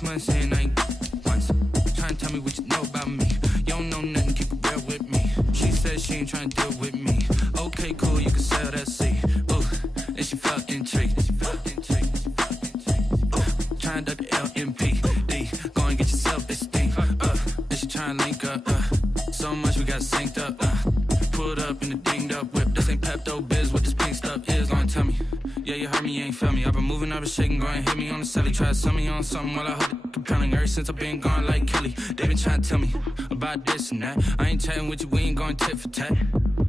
6 months in, I ain't once. Trying to tell me what you know about me. You don't know nothing, keep it real with me. She said she ain't trying to deal with me. Okay, cool, you can sell that seat. Ooh, and she felt intrigued. Trying to duck the LMP. Go and get yourself esteem. And she trying to link up. So much we got synced up. Pulled up in the dinged up whip. This ain't Pepto Biz, what this pink stuff is. Gonna tell me. Yeah, you heard me, you ain't felt me. I've been moving, I've been shaking, go and hit me on the celly. Try to sell me on something while I hold it compelling. Ever since I've been gone like Kelly, they been trying to tell me about this and that. I ain't chatting with you, we ain't going tit for tat.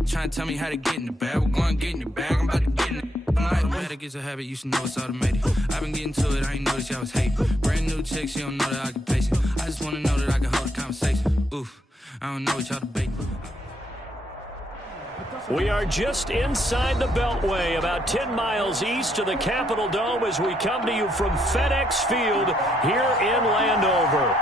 Trying to tell me how to get in the bag. We're going to get in the bag, I'm about to get in it. I'm automatic, it's a habit, you should know it's automated. I've been getting to it, I ain't noticed y'all was hating. Brand new chick, she don't know that I can pace it. I just wanna know that I can hold a conversation. Oof, I don't know what y'all debating. We are just inside the Beltway, about 10 miles east of the Capitol Dome as we come to you from FedEx Field here in Landover.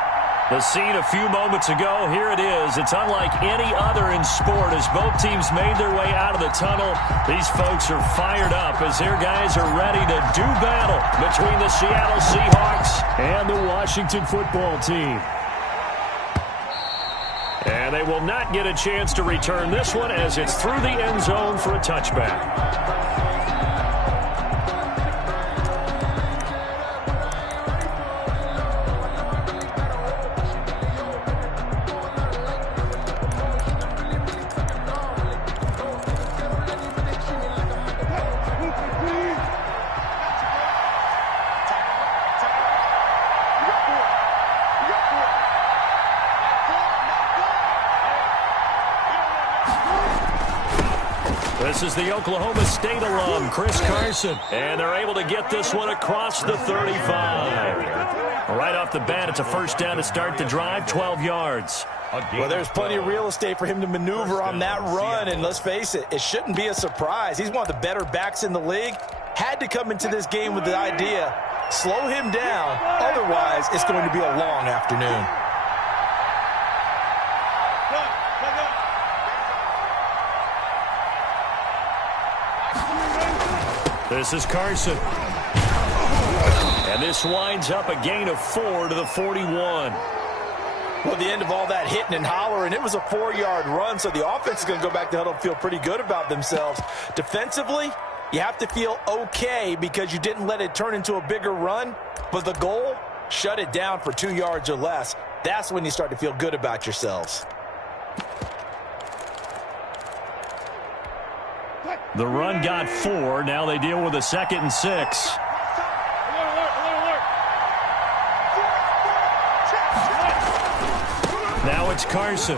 The scene a few moments ago, here it is. It's unlike any other in sport as both teams made their way out of the tunnel. These folks are fired up as their guys are ready to do battle between the Seattle Seahawks and the Washington football team. And they will not get a chance to return this one as it's through the end zone for a touchback. This is the Oklahoma State alum, Chris Carson. And they're able to get this one across the 35. Right off the bat, it's a first down to start the drive, 12 yards. Well, there's plenty of real estate for him to maneuver on that run, and let's face it, it shouldn't be a surprise. He's one of the better backs in the league. Had to come into this game with the idea, slow him down, otherwise it's going to be a long afternoon. This is Carson. And this winds up a gain of 4 to the 41. Well, the end of all that hitting and hollering, it was a 4-yard run, so the offense is going to go back to huddle and feel pretty good about themselves. Defensively, you have to feel okay because you didn't let it turn into a bigger run, but the goal, shut it down for 2 yards or less. That's when you start to feel good about yourselves. The run got 4. Now they deal with a 2nd and 6. Now it's Carson.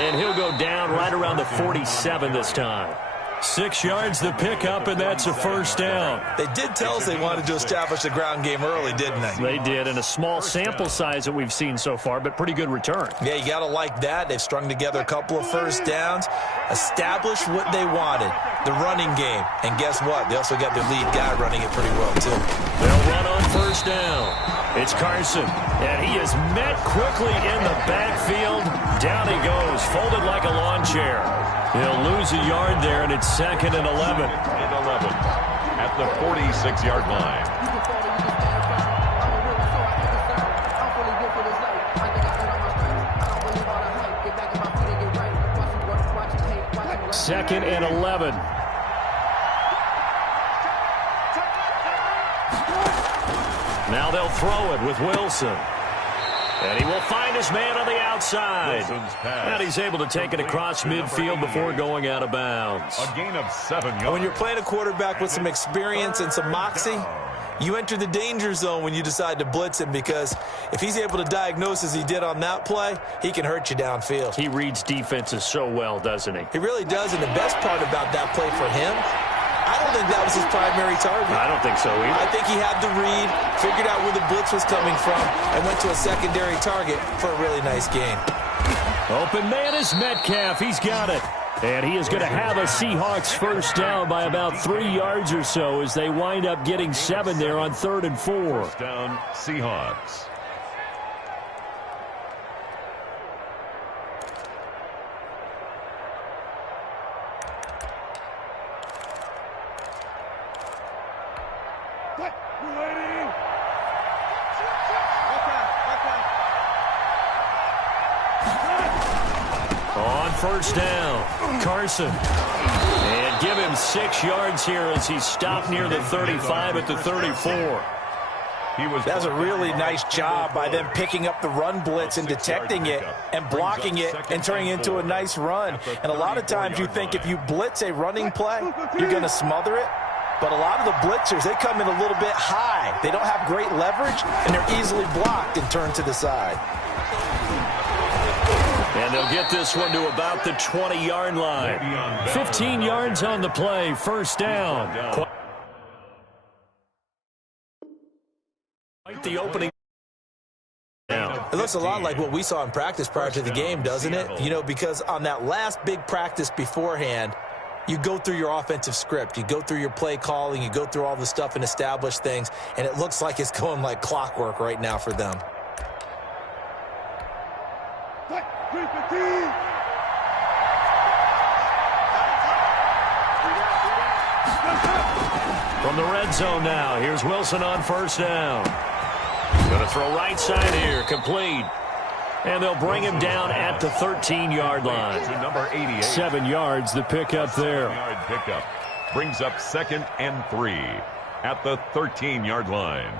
And he'll go down right around the 47 this time. 6 yards the pickup, and that's a first down. They did tell us they wanted to establish the ground game early, didn't they? They did, and a small sample size that we've seen so far, but pretty good return. Yeah, you got to like that. They've strung together a couple of first downs, established what they wanted, the running game. And guess what? They also got their lead guy running it pretty well, too. They'll run on first down. It's Carson, and he is met quickly in the backfield. Down he goes, folded like a lawn chair. He'll lose a yard there, and it's 2nd and 11. At the 46-yard line. Second and 11. Now they'll throw it with Wilson. And he will find his man on the outside. And he's able to take it across midfield before going out of bounds. A gain of 7 yards. When you're playing a quarterback with some experience and some moxie, you enter the danger zone when you decide to blitz him, because if he's able to diagnose as he did on that play, he can hurt you downfield. He reads defenses so well, doesn't he? He really does, and the best part about that play for him, I don't think that was his primary target. I don't think so either. I think he had the read, figured out where the blitz was coming from, and went to a secondary target for a really nice gain. Open man is Metcalf. He's got it. And he is going to have a Seahawks first down by about 3 yards or so as they wind up getting 7 there on 3rd and 4. First down, Seahawks. on first down. Carson. And give him 6 yards here as he stopped near the 35 at the 34. That's a really nice job by them picking up the run blitz and detecting it and blocking it and turning it into a nice run. And a lot of times you think if you blitz a running play, you're going to smother it. But a lot of the blitzers, they come in a little bit high. They don't have great leverage, and they're easily blocked and turned to the side. And they'll get this one to about the 20-yard line. 15 yards on the play, first down. The opening. It looks a lot like what we saw in practice prior to the game, doesn't it? You know, because on that last big practice beforehand, you go through your offensive script, you go through your play calling, you go through all the stuff and establish things, and it looks like it's going like clockwork right now for them. From the red zone now, here's Wilson on first down. Going to throw right side here, complete. And they'll bring him down at the 13-yard line. To number 88. 7 yards, the pickup there. 7-yard pickup brings up 2nd and 3 at the 13-yard line.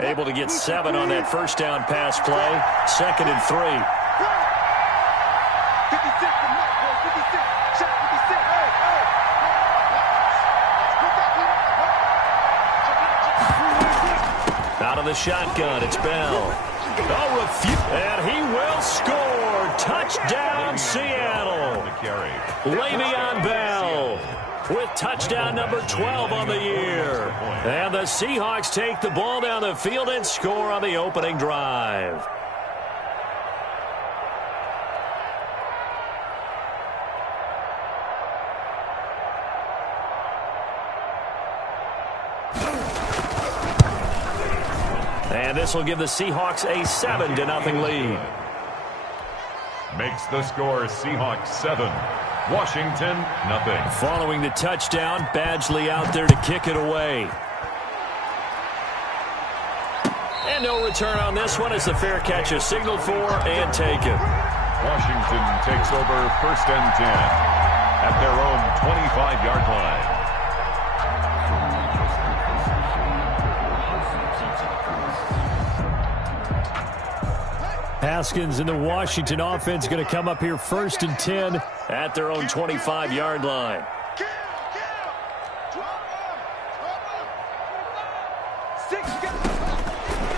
Able to get 7 on that first down pass play. 2nd and 3. Out of the shotgun, it's Bell. And he will score. Touchdown, Seattle. Le'Veon Bell with touchdown number 12 on the year. And the Seahawks take the ball down the field and score on the opening drive. And this will give the Seahawks a 7-0 lead. Makes the score Seahawks 7, Washington 0. Following the touchdown, Badgley out there to kick it away. And no return on this one as the fair catch is signaled for and taken. Washington takes over 1st and 10 at their own 25-yard line. Haskins and the Washington offense going to come up here 1st and 10 at their own 25-yard line.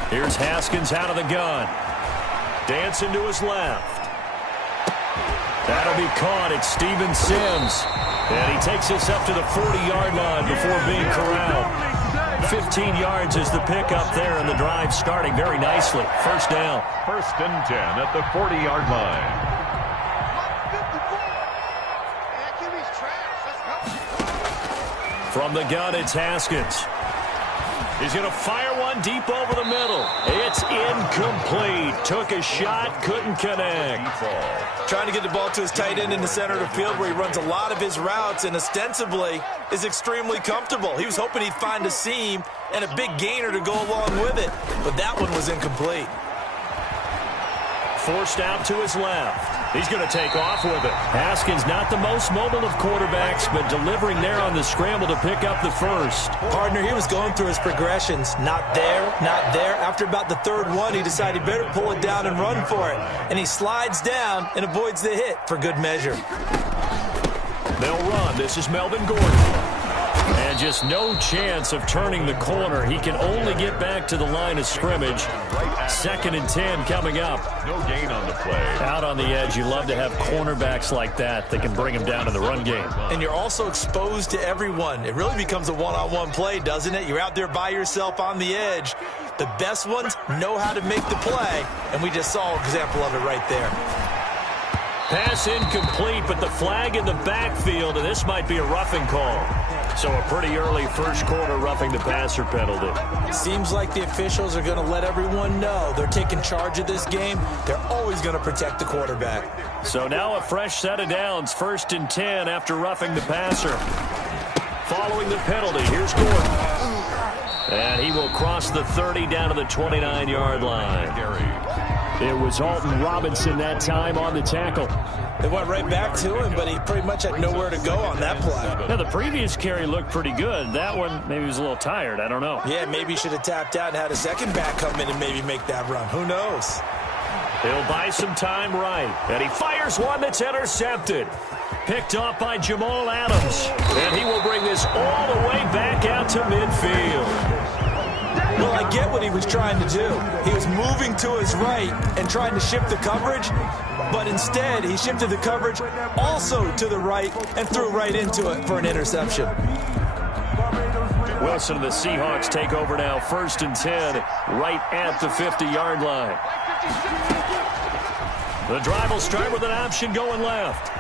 Here's Haskins out of the gun. Dancing to his left. That'll be caught. It's Steven Sims. And he takes this up to the 40-yard line before being corralled. 15 yards is the pickup there, and the drive starting very nicely. First down. 1st and 10 at the 40-yard line. From the gun, it's Haskins. He's going to fire one deep over the middle. It's incomplete. Took a shot, couldn't connect. Trying to get the ball to his tight end in the center of the field where he runs a lot of his routes and ostensibly is extremely comfortable. He was hoping he'd find a seam and a big gainer to go along with it, but that one was incomplete. Forced out to his left. He's going to take off with it. Haskins not the most mobile of quarterbacks, but delivering there on the scramble to pick up the first. Partner, he was going through his progressions. Not there, not there. After about the 3rd one, he decided he better pull it down and run for it. And he slides down and avoids the hit for good measure. They'll run. This is Melvin Gordon. And just no chance of turning the corner. He can only get back to the line of scrimmage. 2nd and 10 coming up. No gain on the play. Out on the edge, you love to have cornerbacks like that can bring him down in the run game. And you're also exposed to everyone. It really becomes a one-on-one play, doesn't it? You're out there by yourself on the edge. The best ones know how to make the play, and we just saw an example of it right there. Pass incomplete, but the flag in the backfield, and this might be a roughing call. So a pretty early first quarter roughing the passer penalty. Seems like the officials are going to let everyone know they're taking charge of this game. They're always going to protect the quarterback. So now a fresh set of downs, 1st and 10 after roughing the passer. Following the penalty, here's Gordon. And he will cross the 30 down to the 29-yard line. It was Alton Robinson that time on the tackle. It went right back to him, but he pretty much had nowhere to go on that play. Now, the previous carry looked pretty good. That one, maybe he was a little tired. I don't know. Yeah, maybe he should have tapped out and had a second back come in and maybe make that run. Who knows? He'll buy some time right. And he fires one that's intercepted. Picked off by Jamal Adams. And he will bring this all the way back out to midfield. Well, I get what he was trying to do. He was moving to his right and trying to shift the coverage, but instead he shifted the coverage also to the right and threw right into it for an interception. Wilson and the Seahawks take over now, 1st and 10, right at the 50-yard line. The drive will start with an option going left.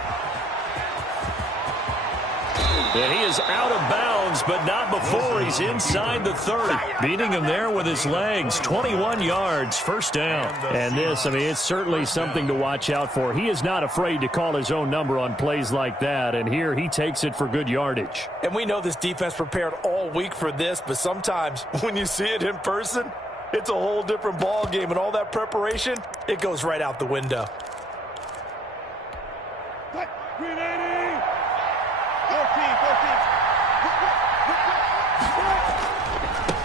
And he is out of bounds, but not before he's inside the 30. Beating him there with his legs. 21 yards, 1st down. And this, I mean, it's certainly something to watch out for. He is not afraid to call his own number on plays like that. And here he takes it for good yardage. And we know this defense prepared all week for this, but sometimes when you see it in person, it's a whole different ball game. And all that preparation, it goes right out the window.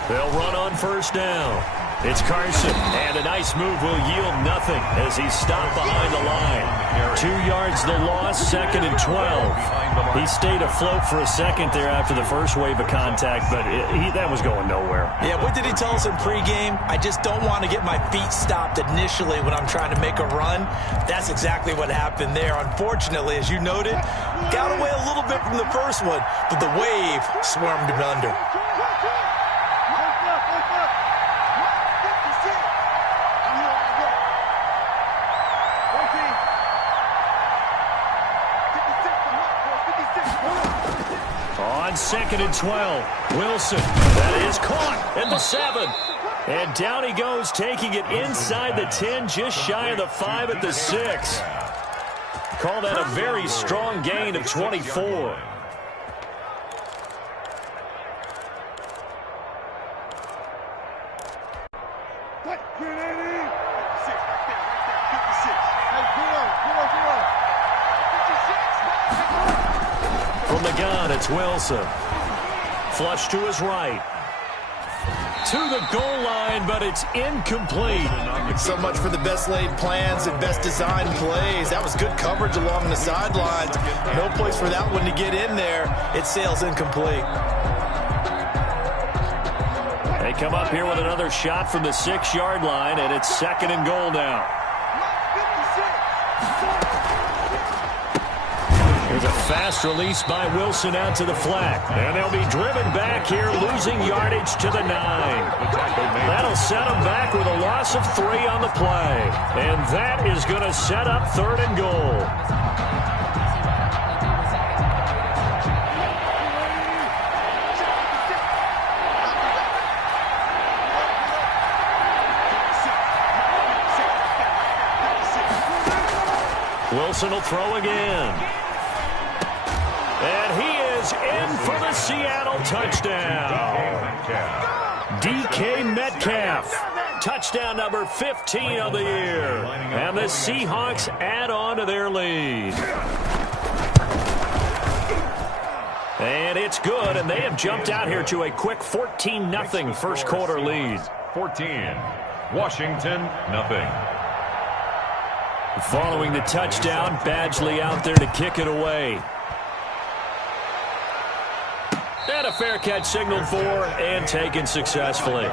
They'll run on 1st down. It's Carson, and a nice move will yield nothing as he's stopped behind the line. 2 yards the loss, 2nd and 12. He stayed afloat for a second there after the first wave of contact, but that was going nowhere. Yeah, what did he tell us in pregame? I just don't want to get my feet stopped initially when I'm trying to make a run. That's exactly what happened there. Unfortunately, as you noted, got away a little bit from the first one, but the wave swarmed him under. On 2nd and 12, Wilson, that is caught at the 7. And down he goes, taking it inside the 10, just shy of the 5 at the 6. Call that a very strong gain of 24. From the gun, it's Wilson. Flush to his right. To the goal line, but it's incomplete. So much for the best laid plans and best designed plays. That was good coverage along the sidelines. No place for that one to get in there. It sails incomplete. They come up here with another shot from the 6-yard line, and it's 2nd and goal now. There's a fast release by Wilson out to the flat. And they'll be driven back here, losing yardage to the 9. That'll set them back with a loss of 3 on the play. And that is going to set up 3rd and goal. Wilson will throw again. And he is in for the Seattle touchdown. DK Metcalf. Touchdown number 15 of the year. And the Seahawks add on to their lead. And it's good, and they have jumped out here to a quick 14-0 first quarter lead. 14, Washington, nothing. Following the touchdown, Badgley out there to kick it away. And a fair catch signaled for and taken successfully.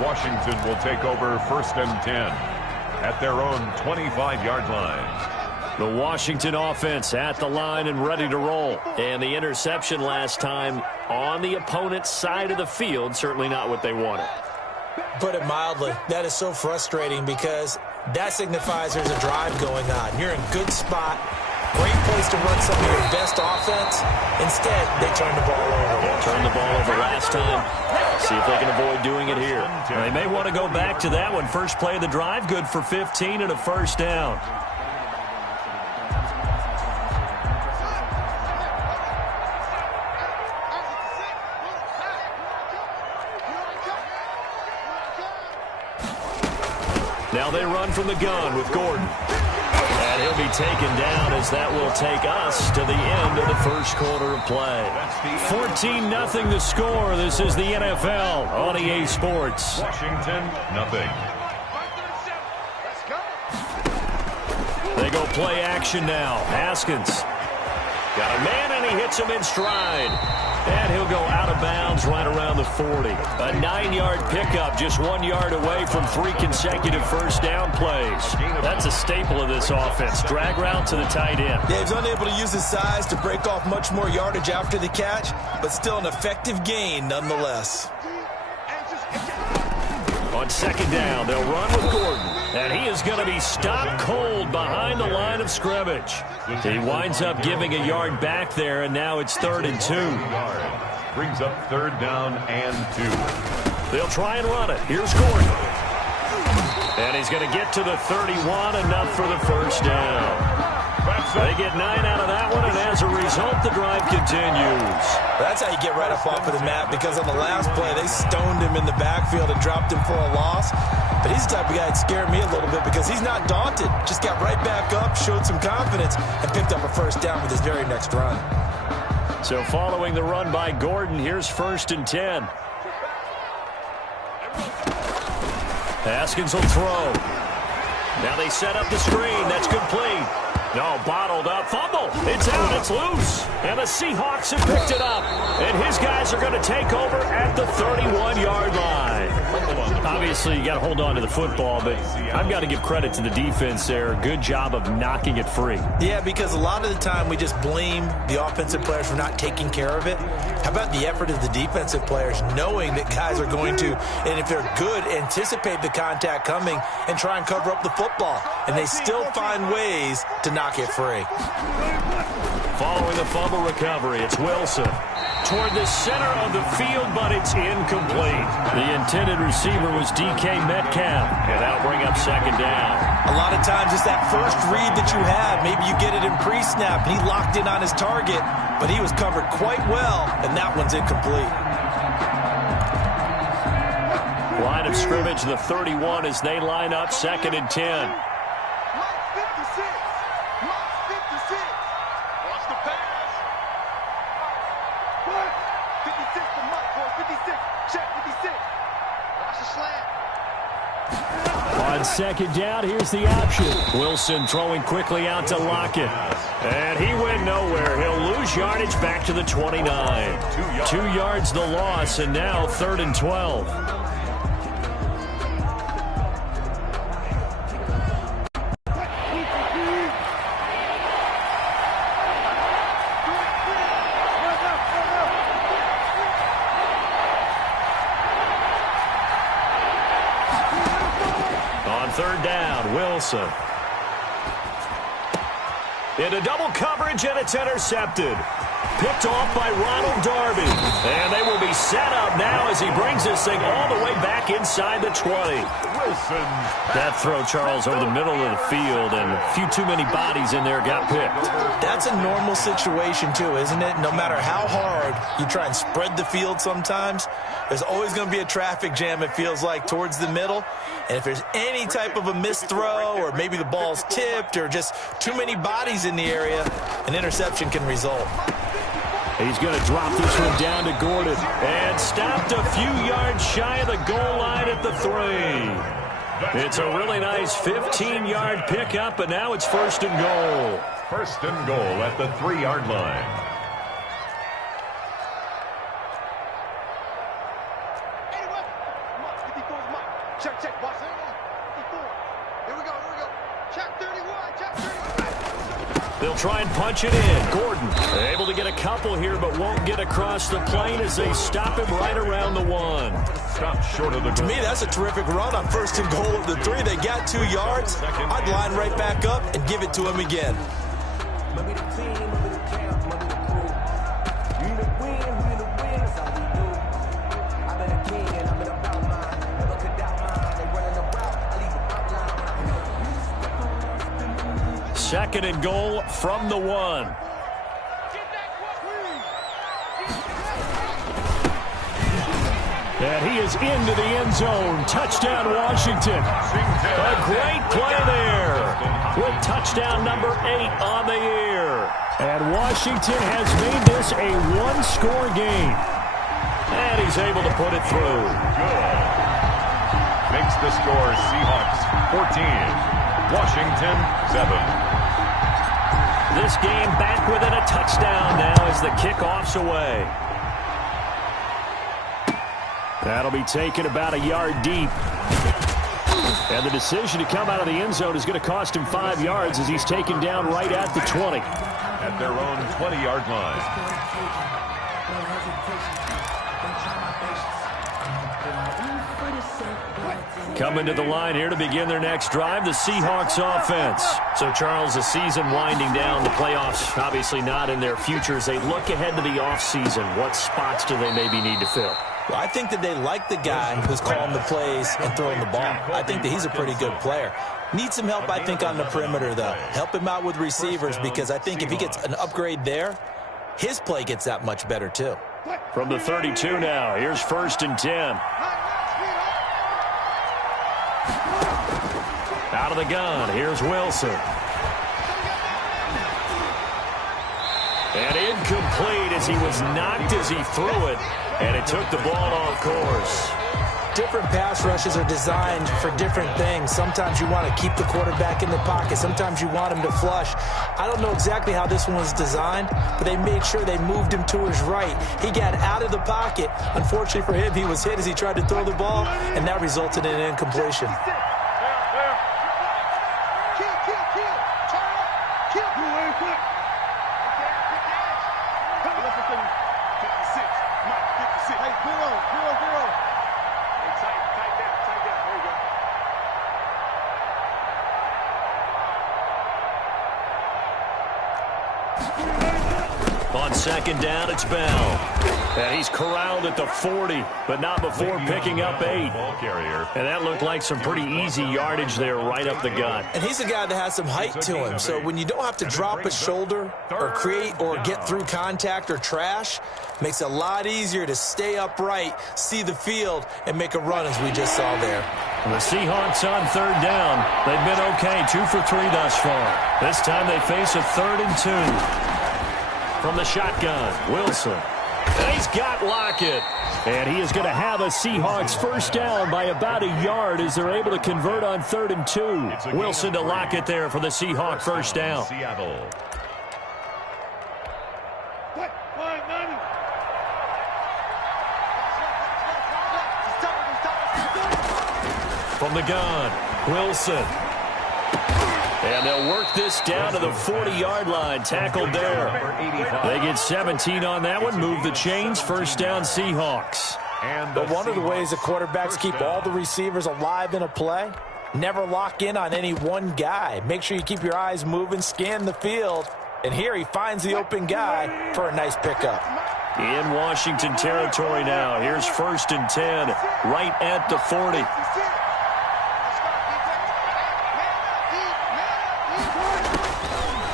Washington will take over 1st and 10 at their own 25-yard line. The Washington offense at the line and ready to roll. And the interception last time on the opponent's side of the field, certainly not what they wanted. Put it mildly, that is so frustrating because that signifies there's a drive going on. You're in a good spot. Great place to run some of your best offense. Instead, they turn the ball over. Turned the ball over last time. See if they can avoid doing it here. Well, they may want to go back to that one. First play of the drive, good for 15 and a 1st down. Now they run from the gun with Gordon. And he'll be taken down as that will take us to the end of the first quarter of play. 14-0 the score. This is the NFL on EA Sports. Washington, nothing. They go play action now. Haskins got a man, and he hits him in stride. And he'll go out of bounds right around the 40. A 9-yard pickup, just 1 yard away from 3 consecutive first down plays. That's a staple of this offense. Drag route to the tight end. Yeah, he's unable to use his size to break off much more yardage after the catch, but still an effective gain nonetheless. On second down, they'll run with Gordon. And he is going to be stopped cold behind the line of scrimmage. He winds up giving a yard back there, and now it's 3rd and 2. Brings up 3rd down and 2. They'll try and run it. Here's Gordon. And he's going to get to the 31, enough for the first down. They get 9 out of that one, and as a result, the drive continues. That's how you get right up off of the mat, because on the last play, they stoned him in the backfield and dropped him for a loss. But he's the type of guy that scared me a little bit because he's not daunted. Just got right back up, showed some confidence, and picked up a first down with his very next run. So following the run by Gordon, here's 1st and 10. Haskins will throw. Now they set up the screen. That's complete. No, bottled up. Fumble. It's out. It's loose. And the Seahawks have picked it up. And his guys are going to take over at the 31-yard line. Obviously, you got to hold on to the football, but I've got to give credit to the defense there. Good job of knocking it free. Yeah, because a lot of the time we just blame the offensive players for not taking care of it. How about the effort of the defensive players knowing that guys are going to, and if they're good, anticipate the contact coming and try and cover up the football. And they still find ways to knock it free. Following the fumble recovery, it's Wilson. Toward the center of the field, but it's incomplete. The intended receiver was DK Metcalf, and that'll bring up second down. A lot of times it's that first read that you have. Maybe you get it in pre-snap, and he locked in on his target, but he was covered quite well, and that one's incomplete. Line of scrimmage, the 31 as they line up, 2nd and 10. On second down, here's the option. Wilson throwing quickly out to Lockett. And he went nowhere. He'll lose yardage back to the 29. 2 yards the loss, and now 3rd and 12. Third down, Wilson. Into double coverage, and it's intercepted. Picked off by Ronald Darby. And they will be set up now as he brings this thing all the way back inside the 20. Wilson. That throw, Charles, over the middle of the field, and a few too many bodies in there got picked. That's a normal situation, too, isn't it? No matter how hard you try and spread the field sometimes, there's always going to be a traffic jam, it feels like, towards the middle. And if there's any type of a missed throw, or maybe the ball's tipped, or just too many bodies in the area, an interception can result. He's going to drop this one down to Gordon. And stopped a few yards shy of the goal line at the 3. It's a really nice 15-yard pickup, and now it's 1st and goal. 1st and goal at the 3-yard line. Check, boss. 54. Here we go. Check 31. They'll try and punch it in. Gordon able to get a couple here, but won't get across the plane as they stop him right around the 1. Stop short of the goal. To me, that's a terrific run on 1st and goal at the 3. They got 2 yards. I'd line right back up and give it to him again. Second and goal from the 1. And he is into the end zone. Touchdown, Washington. A great play there with touchdown number 8 on the year. And Washington has made this a one-score game. And he's able to put it through. Good. Makes the score Seahawks 14, Washington 7. This game back within a touchdown now as the kickoff's away. That'll be taken about a yard deep. And the decision to come out of the end zone is going to cost him 5 yards as he's taken down right at the 20. At their own 20-yard line. Coming to the line here to begin their next drive, the Seahawks offense. So, Charles, the season winding down, the playoffs obviously not in their future. As they look ahead to the offseason, what spots do they maybe need to fill? Well, I think that they like the guy who's calling the plays and throwing the ball. I think that he's a pretty good player. Needs some help, I think, on the perimeter, though. Help him out with receivers because I think if he gets an upgrade there, his play gets that much better, too. From the 32 now, here's 1st and 10. Out of the gun, here's Wilson. And incomplete as he was knocked as he threw it, and it took the ball off course. Different pass rushes are designed for different things. Sometimes you want to keep the quarterback in the pocket. Sometimes you want him to flush. I don't know exactly how this one was designed, but they made sure they moved him to his right. He got out of the pocket. Unfortunately for him, he was hit as he tried to throw the ball, and that resulted in an incompletion. On 2nd down, it's Bell. And he's corralled at the 40, but not before picking up 8. And that looked like some pretty easy yardage there right up the gut. And he's a guy that has some height to him, so when you don't have to drop a shoulder or create or get through contact or trash, makes it a lot easier to stay upright, see the field, and make a run as we just saw there. And the Seahawks on 3rd down. They've been okay, 2 for 3 thus far. This time they face a 3rd and 2. From the shotgun, Wilson. And he's got Lockett. And he is going to have a Seahawks 1st down by about a yard as they're able to convert on 3rd and 2. Wilson to Lockett there for the Seahawks 1st down. Seattle. From the gun, Wilson. And they'll work this down to the 40-yard line. Tackled there. They get 17 on that one. Move the chains. 1st down, Seahawks. But one of the ways the quarterbacks keep all the receivers alive in a play, never lock in on any one guy. Make sure you keep your eyes moving, scan the field. And here he finds the open guy for a nice pickup. In Washington territory now. Here's 1st and 10, right at the 40.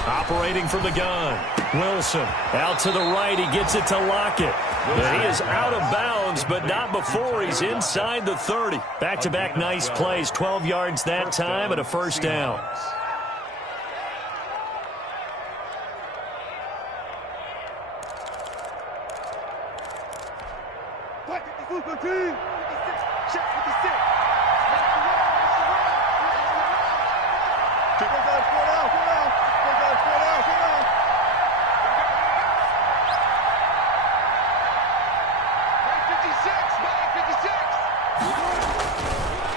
Operating from the gun, Wilson. Out to the right, he gets it to Lockett. But he is out of bounds, but not before he's inside the 30. Back-to-back nice plays, 12 yards that time and a 1st down.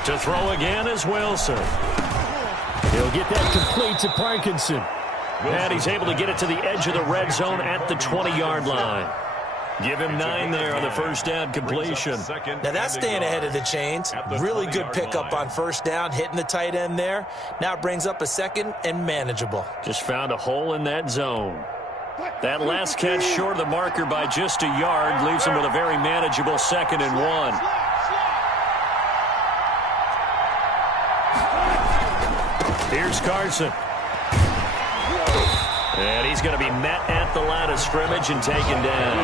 To throw again is Wilson. He'll get that complete to Parkinson. And he's able to get it to the edge of the red zone at the 20-yard line. Give him 9 there on the 1st down completion. Now that's staying ahead of the chains. Really good pickup on 1st down, hitting the tight end there. Now it brings up a 2nd and manageable. Just found a hole in that zone. That last catch short of the marker by just a yard leaves him with a very manageable 2nd and 1. Here's Carson. And he's going to be met at the line of scrimmage and taken down.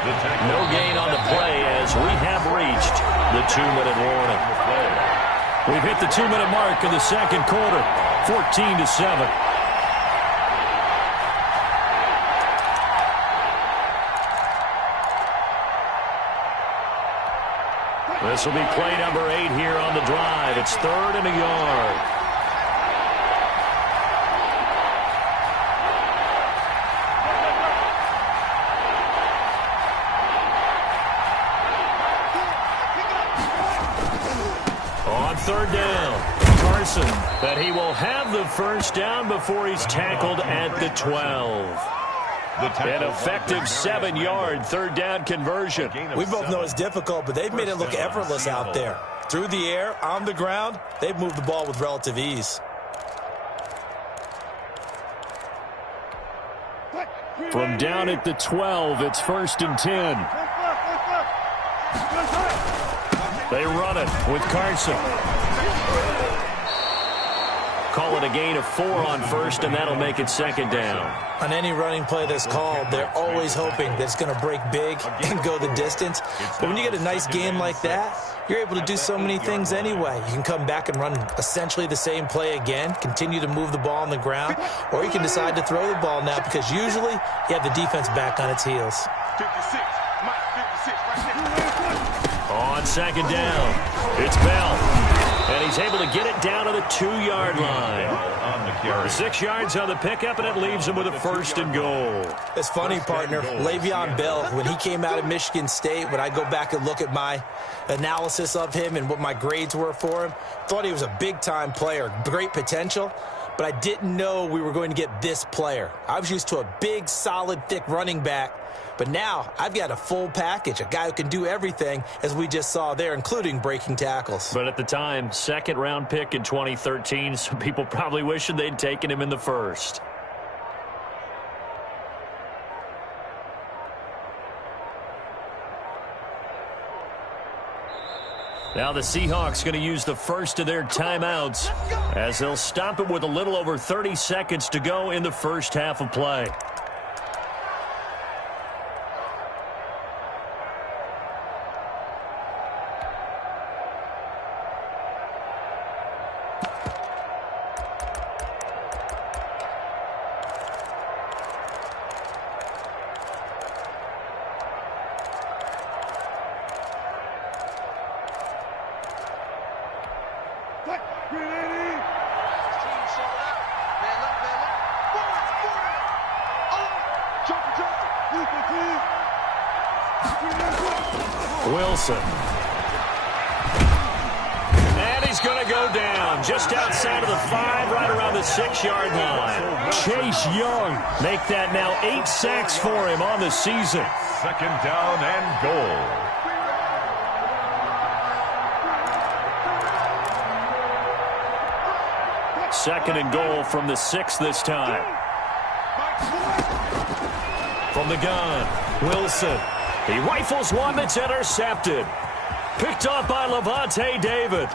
No gain on the play as we have reached the 2-minute warning. We've hit the 2-minute mark in the second quarter, 14-7. This will be play number 8 here on the drive. It's 3rd and a yard. On 3rd down, Carson, but he will have the first down before he's tackled at the 12. An effective 7-yard 3rd down conversion. We both know it's difficult, but they've made it look effortless out there. Through the air, on the ground, they've moved the ball with relative ease. From down at the 12, it's 1st and 10. They run it with Carson. Call it a gain of 4 on 1st, and that'll make it 2nd down. On any running play that's called, they're always hoping that it's going to break big and go the distance. But when you get a nice game like that, you're able to do so many things anyway. You can come back and run essentially the same play again, continue to move the ball on the ground, or you can decide to throw the ball now because usually you have the defense back on its heels. 56, Mike, 56, right there. On 2nd down, it's Bell. And he's able to get it down to the 2-yard line. 6 yards on the pickup, and it leaves him with a 1st and goal. It's funny, partner. Le'Veon Bell, when he came out of Michigan State, when I go back and look at my analysis of him and what my grades were for him, thought he was a big-time player, great potential, but I didn't know we were going to get this player. I was used to a big, solid, thick running back. But now I've got a full package, a guy who can do everything, as we just saw there, including breaking tackles. But at the time, 2nd-round pick in 2013, some people probably wishing they'd taken him in the 1st. Now the Seahawks going to use the first of their timeouts as they'll stop it with a little over 30 seconds to go in the first half of play. Wilson. And he's going to go down just outside of the 5, right around the 6-yard line. Chase Young make that now 8 sacks for him on the season. 2nd down and goal. Second and goal from the 6 this time. From the gun, Wilson. He rifles one that's intercepted. Picked off by Levante David.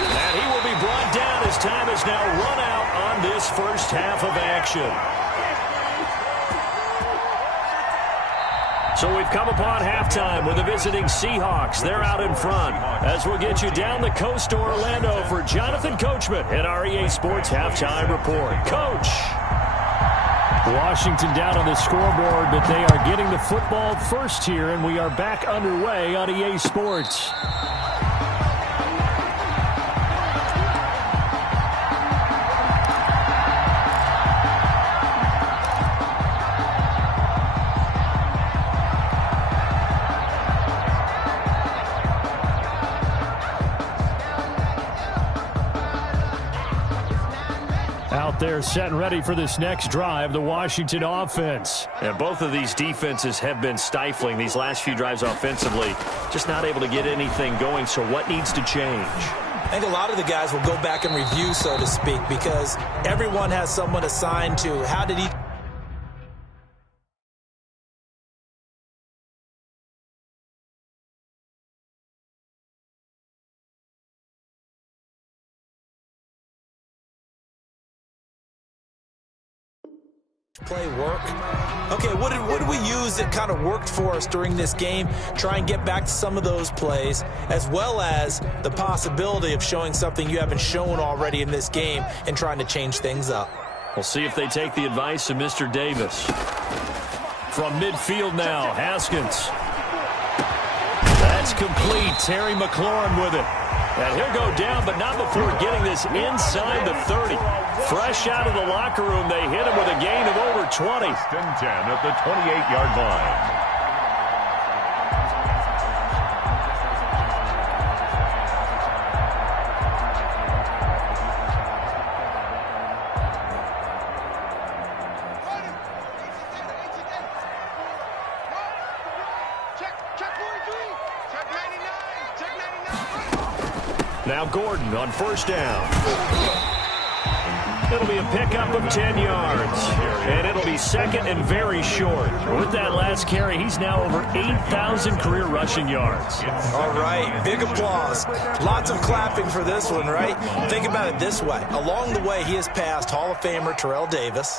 And he will be brought down as time has now run out on this first half of action. So we've come upon halftime with the visiting Seahawks. They're out in front. As we'll get you down the coast to Orlando for Jonathan Coachman at our EA Sports Halftime Report. Coach. Washington down on the scoreboard, but they are getting the football first here, and we are back underway on EA Sports. Out there set and ready for this next drive, the Washington offense. And both of these defenses have been stifling these last few drives offensively. Just not able to get anything going, so what needs to change? I think a lot of the guys will go back and review, so to speak, because everyone has someone assigned to how did he Play work. Okay, what did we use that kind of worked for us during this game? Try and get back to some of those plays, as well as the possibility of showing something you haven't shown already in this game and trying to change things up. We'll see if they take the advice of Mr. Davis. From midfield now, Haskins. That's complete. Terry McLaurin with it. And he'll go down, but not before getting this inside the 30. Fresh out of the locker room, they hit him with a gain of over 20. 1st and 10 at the 28-yard line. Now Gordon on 1st down. It'll be a pickup of 10 yards. And it'll be 2nd and very short. With that last carry, he's now over 8,000 career rushing yards. All right, big applause. Lots of clapping for this one, right? Think about it this way. Along the way, he has passed Hall of Famer Terrell Davis.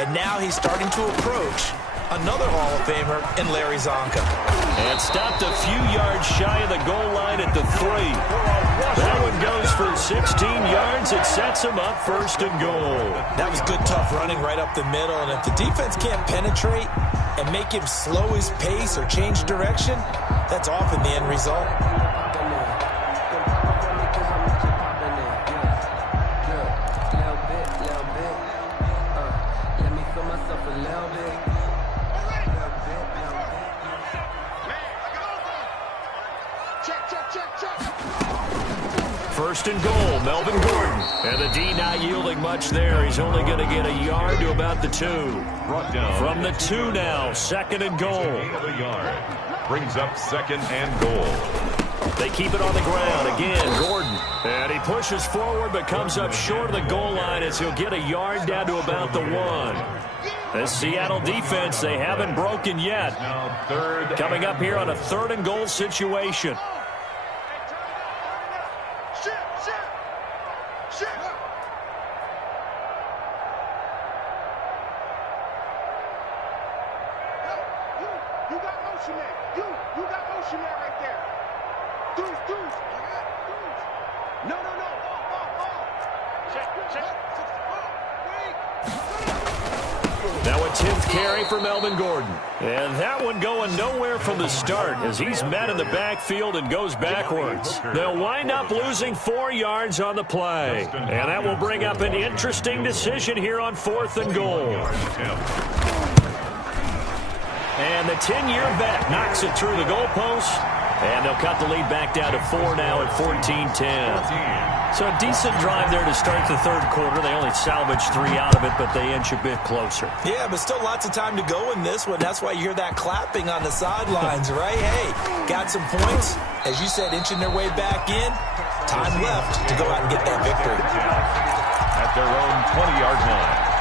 And now he's starting to approach another Hall of Famer in Larry Zonka. And stopped a few yards shy of the goal line at the 3. That one goes for 16 yards. It sets him up 1st and goal. That was good, tough running right up the middle. And if the defense can't penetrate and make him slow his pace or change direction, that's often the end result. First and goal, Melvin Gordon. And the D not yielding much there. He's only going to get a yard to about the 2. Brought down. From the 2 now, 2nd and goal. Gain of a yard. Brings up 2nd and goal. They keep it on the ground. Again, Gordon. And he pushes forward but comes up short of the goal line as he'll get a yard down to about the 1. This Seattle defense, they haven't broken yet. Now 3rd. Coming up here on a 3rd and goal situation. Now a 10th carry for Melvin Gordon. And that one going nowhere from the start as he's met in the backfield and goes backwards. They'll wind up losing 4 yards on the play. And that will bring up an interesting decision here on 4th and goal. And the 10-year vet knocks it through the goalpost. And they'll cut the lead back down to 4 now at 14-10. So a decent drive there to start the 3rd quarter. They only salvaged 3 out of it, but they inch a bit closer. Yeah, but still lots of time to go in this one. That's why you hear that clapping on the sidelines, right? Hey, got some points. As you said, inching their way back in. Time left to go out and get that victory. At their own 20-yard line.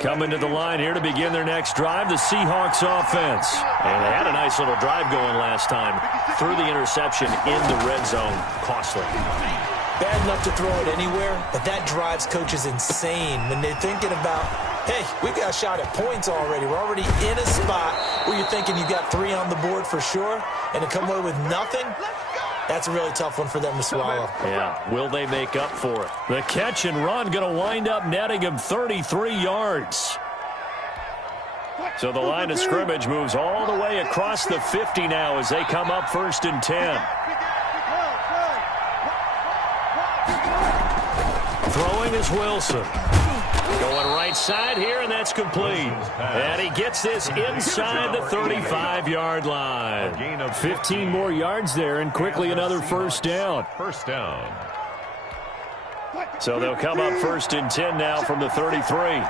Coming to the line here to begin their next drive, the Seahawks offense. And they had a nice little drive going last time. Threw the interception in the red zone. Costly. Bad enough to throw it anywhere, but that drives coaches insane when they're thinking about, hey, we've got a shot at points already. We're already in a spot where you're thinking you've got 3 on the board for sure, and to come away with nothing, that's a really tough one for them to swallow. Yeah, will they make up for it? The catch and run going to wind up netting him 33 yards. So the line of scrimmage moves all the way across the 50 now as they come up 1st and 10. Throwing is Wilson. Going right side here, and that's complete. And he gets this inside the 35-yard line. 15 more yards there, and quickly another 1st down. 1st down. So they'll come up 1st and 10 now from the 33.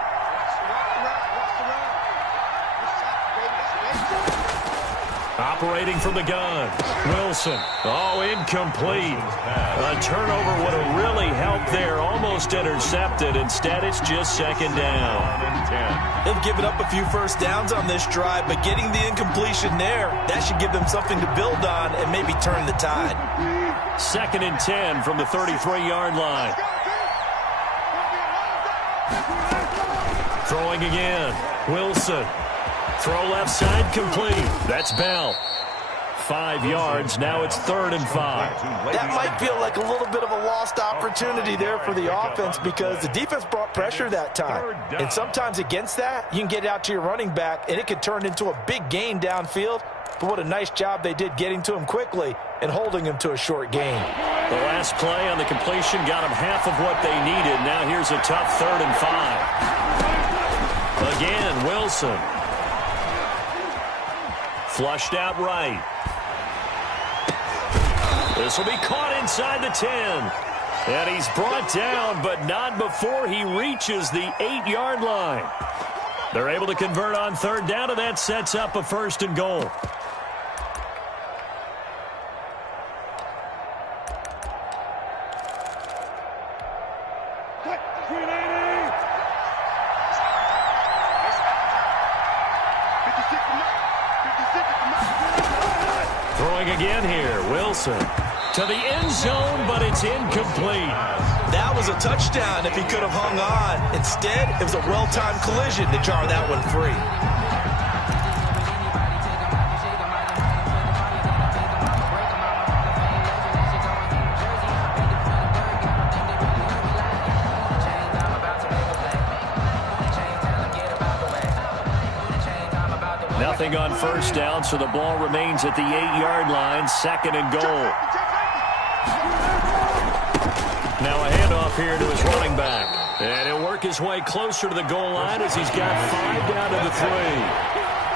Operating from the gun. Wilson. Oh, incomplete. A turnover would have really helped there. Almost intercepted. Instead, it's just second down. They've given up a few first downs on this drive, but getting the incompletion there, that should give them something to build on and maybe turn the tide. 2nd and 10 from the 33-yard line. Throwing again. Wilson. Throw left side complete. That's Bell. 5 yards. Now it's 3rd and 5. That might feel like a little bit of a lost opportunity there for the offense because the defense brought pressure that time. And sometimes against that, you can get out to your running back, and it could turn into a big gain downfield. But what a nice job they did getting to him quickly and holding him to a short gain. The last play on the completion got them half of what they needed. Now here's a tough 3rd and 5. Again, Wilson. Flushed out right. This will be caught inside the 10. And he's brought down, but not before he reaches the 8-yard line. They're able to convert on 3rd down, and that sets up a 1st and goal. Throwing again here, Wilson. To the end zone, but it's incomplete. That was a touchdown if he could have hung on. Instead, it was a well-timed collision to jar that one free. Nothing on 1st down, so the ball remains at the 8-yard line, 2nd and goal. Now a handoff here to his running back. And he'll work his way closer to the goal line as he's got 5 down to the 3.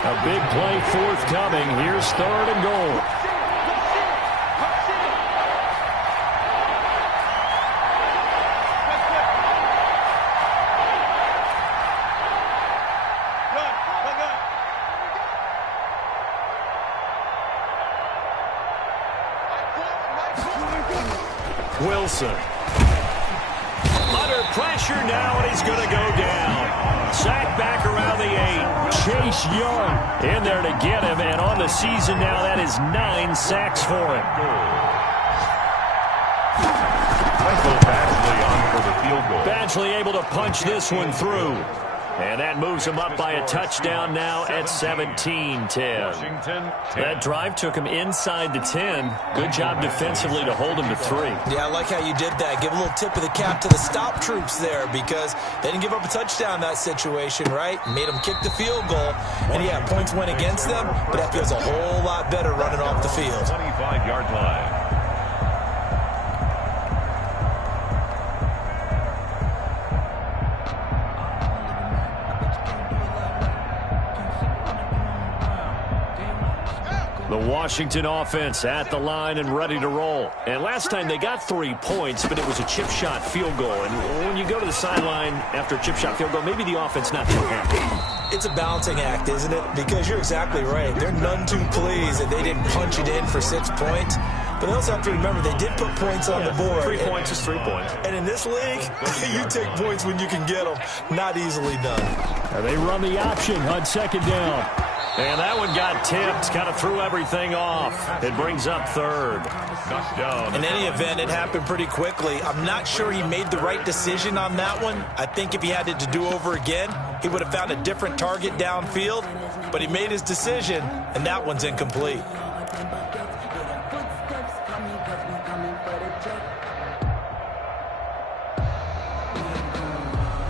A big play forthcoming. Here's 3rd and goal. Wilson. Under pressure now, and he's going to go down. Sack back around the 8. Chase Young in there to get him, and on the season now, that is 9 sacks for him. Badgley on for the field goal. Badgley able to punch this one through. And that moves him up by a touchdown now at 17-10. That drive took him inside the 10. Good job defensively to hold him to 3. Yeah, I like how you did that. Give a little tip of the cap to the stop troops there because they didn't give up a touchdown in that situation, right? Made them kick the field goal. And, yeah, points went against them, but that feels a whole lot better running off the field. 25-yard line. The Washington offense at the line and ready to roll. And last time they got 3 points, but it was a chip shot field goal. And when you go to the sideline after a chip shot field goal, maybe the offense not too happy. It's a balancing act, isn't it? Because you're exactly right. They're none too pleased that they didn't punch it in for 6 points. But they also have to remember they did put points on the board. 3 points is 3 points. And in this league, you take points when you can get them. Not easily done. And they run the option on 2nd down. And that one got tipped, kind of threw everything off. It brings up 3rd. In any event, it happened pretty quickly. I'm not sure he made the right decision on that one. I think if he had it to do over again, he would have found a different target downfield. But he made his decision, and that one's incomplete.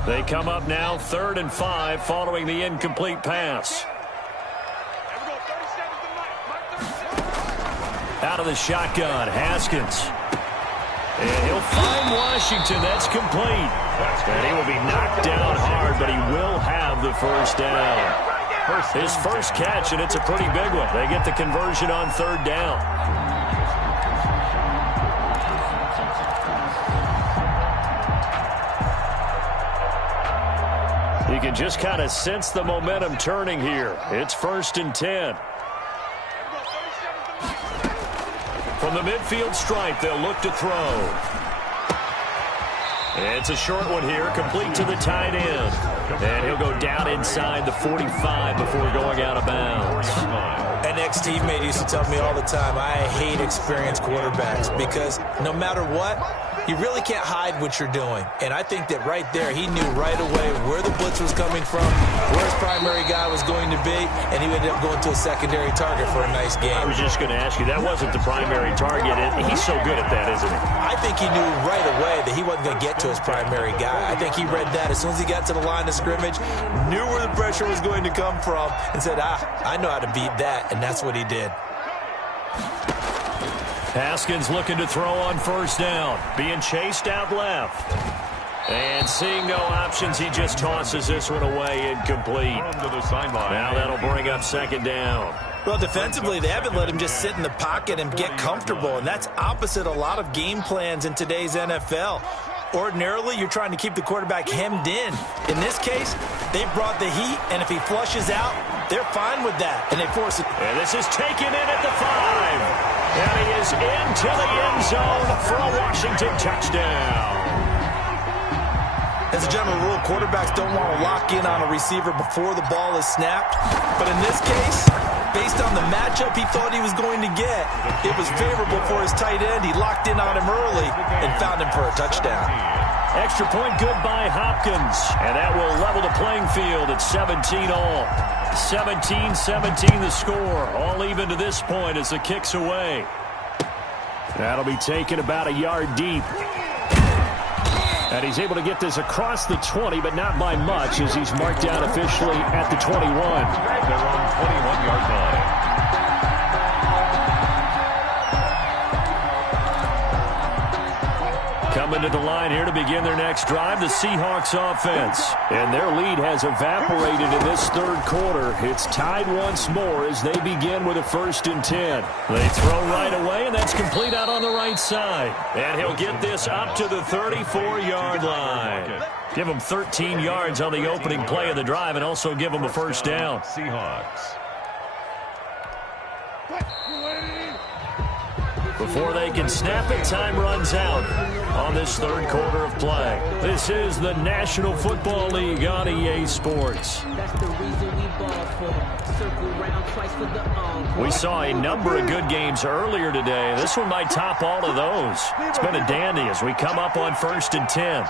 They come up now 3rd and 5 following the incomplete pass. Out of the shotgun, Haskins. And he'll find Washington. That's complete. And he will be knocked down hard, but he will have the 1st down. His first catch, and it's a pretty big one. They get the conversion on 3rd down. You can just kind of sense the momentum turning here. It's 1st and 10. From the midfield stripe, they'll look to throw. It's a short one here, complete to the tight end. And he'll go down inside the 45 before going out of bounds. An ex-teammate used to tell me all the time, I hate experienced quarterbacks because no matter what, you really can't hide what you're doing. And I think that right there, he knew right away where the blitz was coming from, where his primary guy was going to be, and he ended up going to a secondary target for a nice game. I was just going to ask you, that wasn't the primary target. He's so good at that, isn't he? I think he knew right away that he wasn't going to get to his primary guy. I think he read that as soon as he got to the line of scrimmage, knew where the pressure was going to come from, and said, I know how to beat that, and that's what he did. Haskins looking to throw on first down. Being chased out left. And seeing no options, he just tosses this one away, incomplete. Now that'll bring up second down. Well, defensively, they haven't let him just sit in the pocket and get comfortable, and that's opposite a lot of game plans in today's NFL. Ordinarily, you're trying to keep the quarterback hemmed in. In this case, they brought the heat, and if he flushes out, they're fine with that, and they force it. And this is taken in at the 5. And he is into the end zone for a Washington touchdown. As a general rule, quarterbacks don't want to lock in on a receiver before the ball is snapped. But in this case, based on the matchup he thought he was going to get, it was favorable for his tight end. He locked in on him early and found him for a touchdown. Extra point good by Hopkins. And that will level the playing field at 17 all. 17-17 the score. All even to this point as the kick's away. That'll be taken about a yard deep. And he's able to get this across the 20, but not by much as he's marked down officially at the 21. They're on 21-yard line. Coming to the line here to begin their next drive, the Seahawks offense. And their lead has evaporated in this third quarter. It's tied once more as they begin with a 1st and 10. They throw right away, and that's complete out on the right side. And he'll get this up to the 34-yard line. Give him 13 yards on the opening play of the drive and also give him a first down. Seahawks. Before they can snap it, time runs out on this third quarter of play. This is the National Football League on EA Sports. We saw a number of good games earlier today. This one might top all of those. It's been a dandy as we come up on 1st and 10.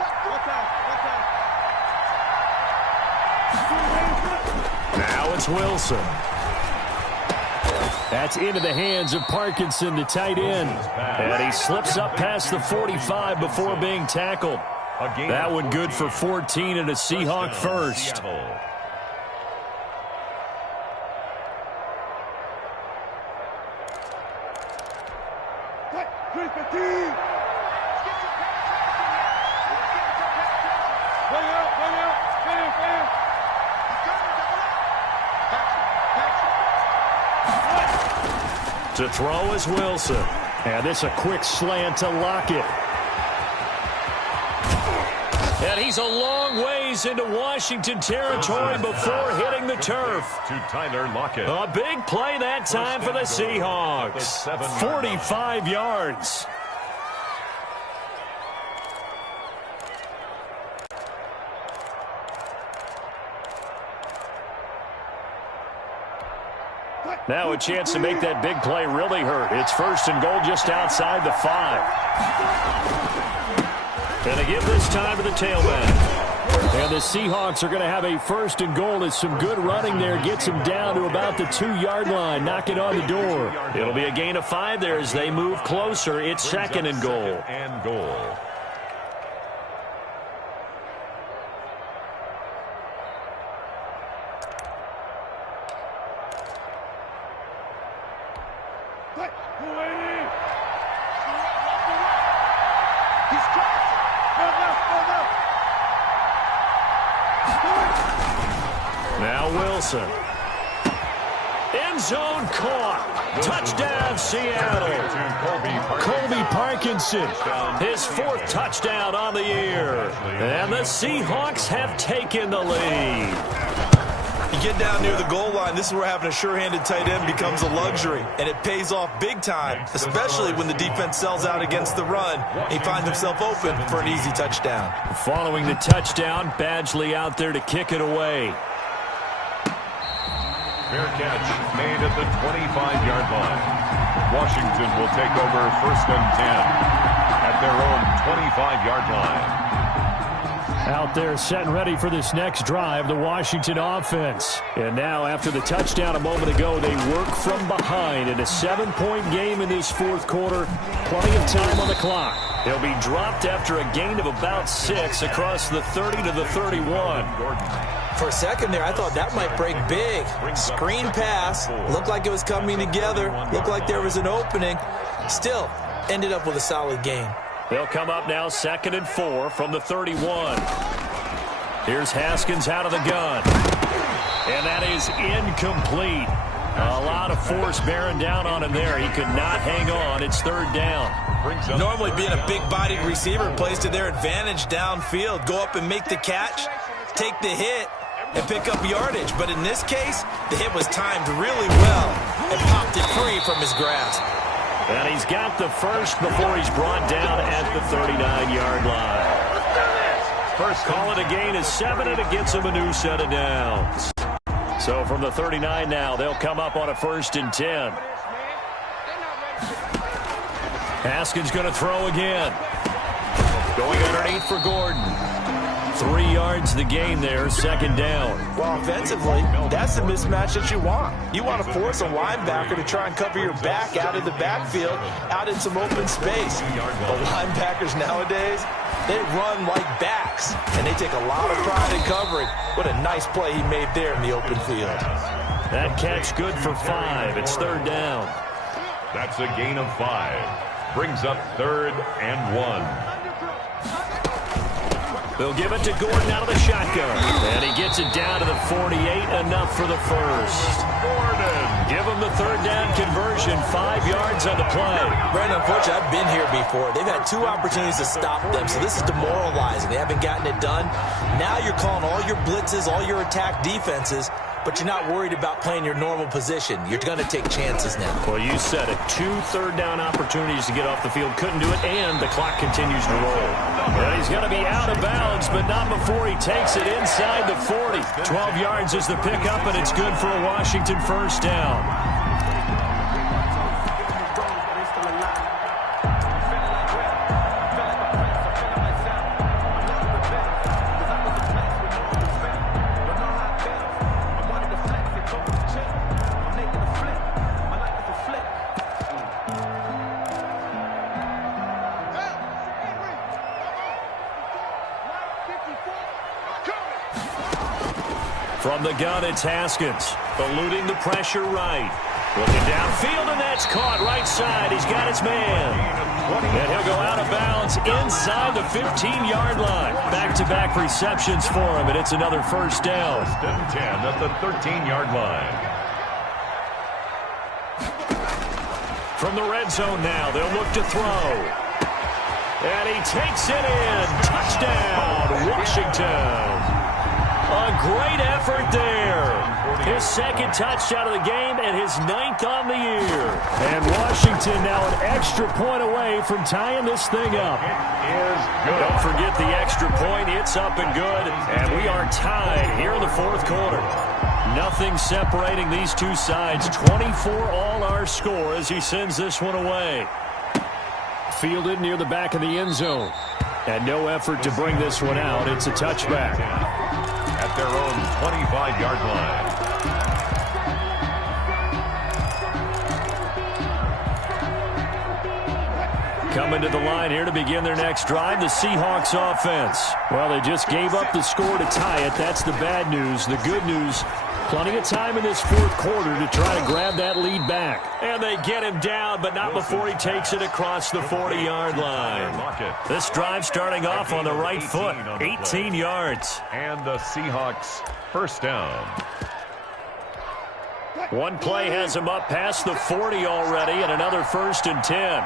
Now it's Wilson. That's into the hands of Parkinson, the tight end. And he slips up past the 45 before being tackled. That one good for 14 and a Seahawk first. To throw is Wilson. And this a quick slant to Lockett. And he's a long ways into Washington territory before hitting the turf. To Tyler Lockett. A big play that time for the Seahawks. 45 yards. Now a chance to make that big play really hurt. It's 1st and goal just outside the 5. And they give this time to the tailback. And the Seahawks are going to have a 1st and goal as some good running there gets them down to about the 2-yard line, knocking on the door. It'll be a gain of 5 there as they move closer. It's 2nd and goal. Now Wilson. End zone caught. Touchdown, Seattle. Colby Parkinson, his 4th touchdown on the year. And the Seahawks have taken the lead. You get down near the goal line, this is where having a sure-handed tight end becomes a luxury, and it pays off big time, especially when the defense sells out against the run. He finds himself open for an easy touchdown. Following the touchdown, Badgley out there to kick it away. Fair catch made at the 25-yard line. Washington will take over 1st and 10 at their own 25-yard line. Out there set and ready for this next drive, the Washington offense. And now after the touchdown a moment ago, they work from behind in a 7-point game in this fourth quarter. Plenty of time on the clock. He'll be dropped after a gain of about 6 across the 30 to the 31. For a second there, I thought that might break big. Screen pass. Looked like it was coming together. Looked like there was an opening. Still, ended up with a solid gain. They'll come up now 2nd and 4 from the 31. Here's Haskins out of the gun. And that is incomplete. A lot of force bearing down on him there. He could not hang on. It's 3rd down. Normally being a big-bodied receiver plays to their advantage downfield. Go up and make the catch, take the hit, and pick up yardage. But in this case, the hit was timed really well and popped it free from his grasp. And he's got the first before he's brought down at the 39-yard line. First call it a gain is 7, and it gets him a new set of downs. So from the 39 now, they'll come up on a 1st and 10. Haskins going to throw again. Going underneath for Gordon. 3 yards the gain there, 2nd down. Well, offensively, that's the mismatch that you want. You want to force a linebacker to try and cover your back out of the backfield, out in some open space. The linebackers nowadays, they run like backs, and they take a lot of pride in covering. What a nice play he made there in the open field. That catch good for 5. It's 3rd down. That's a gain of 5. Brings up 3rd and 1. They'll give it to Gordon out of the shotgun. And he gets it down to the 48, enough for the first. Gordon. Give him the 3rd down conversion, 5 yards on the play. Brandon, unfortunately, I've been here before. They've had 2 opportunities to stop them, so this is demoralizing. They haven't gotten it done. Now you're calling all your blitzes, all your attack defenses, but you're not worried about playing your normal position. You're going to take chances now. Well, you said it. 2 third-down opportunities to get off the field. Couldn't do it, and the clock continues to roll. And he's going to be out of bounds, but not before he takes it inside the 40. 12 yards is the pickup, and it's good for a Washington 1st down. From the gun, it's Haskins, eluding the pressure right. Looking downfield, and that's caught right side. He's got his man. And he'll go out of bounds inside the 15-yard line. Back-to-back receptions for him, and it's another 1st down. 1st and 10 at the 13-yard line. From the red zone now, they'll look to throw. And he takes it in. Touchdown, Washington. A great effort there. His 2nd touchdown of the game and his 9th on the year. And Washington now an extra point away from tying this thing up. It is good. Don't forget the extra point. It's up and good. And we are tied here in the 4th quarter. Nothing separating these two sides. 24 all our score as he sends this one away. Fielded near the back of the end zone. And no effort to bring this one out. It's a touchback. At their own 25-yard line. Coming to the line here to begin their next drive, the Seahawks offense. Well, they just gave up the score to tie it. That's the bad news. The good news, plenty of time in this 4th quarter to try to grab that lead back. And they get him down, but not before he takes it across the 40-yard line. This drive starting off on the right foot, 18 yards. And the Seahawks 1st down. One play has him up past the 40 already, and another 1st and 10.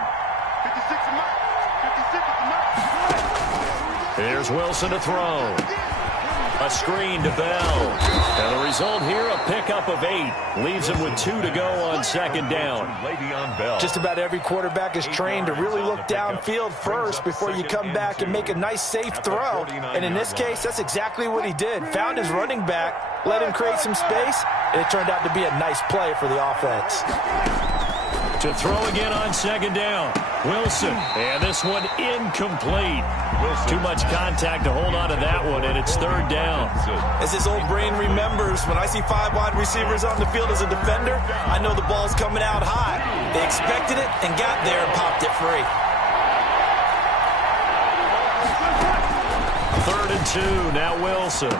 Here's Wilson to throw. A screen to Bell. And the result here, a pickup of 8. Leaves him with 2 to go on second down. Just about every quarterback is trained to really look downfield first before you come back and make a nice, safe throw. And in this case, that's exactly what he did. Found his running back, let him create some space, and it turned out to be a nice play for the offense. To throw again on second down. Wilson. And this one incomplete. Too much contact to hold on to that one, and it's third down. As his old brain remembers, when I see 5 wide receivers on the field as a defender, I know the ball's coming out high. They expected it and got there and popped it free. 3rd and 2. Now Wilson.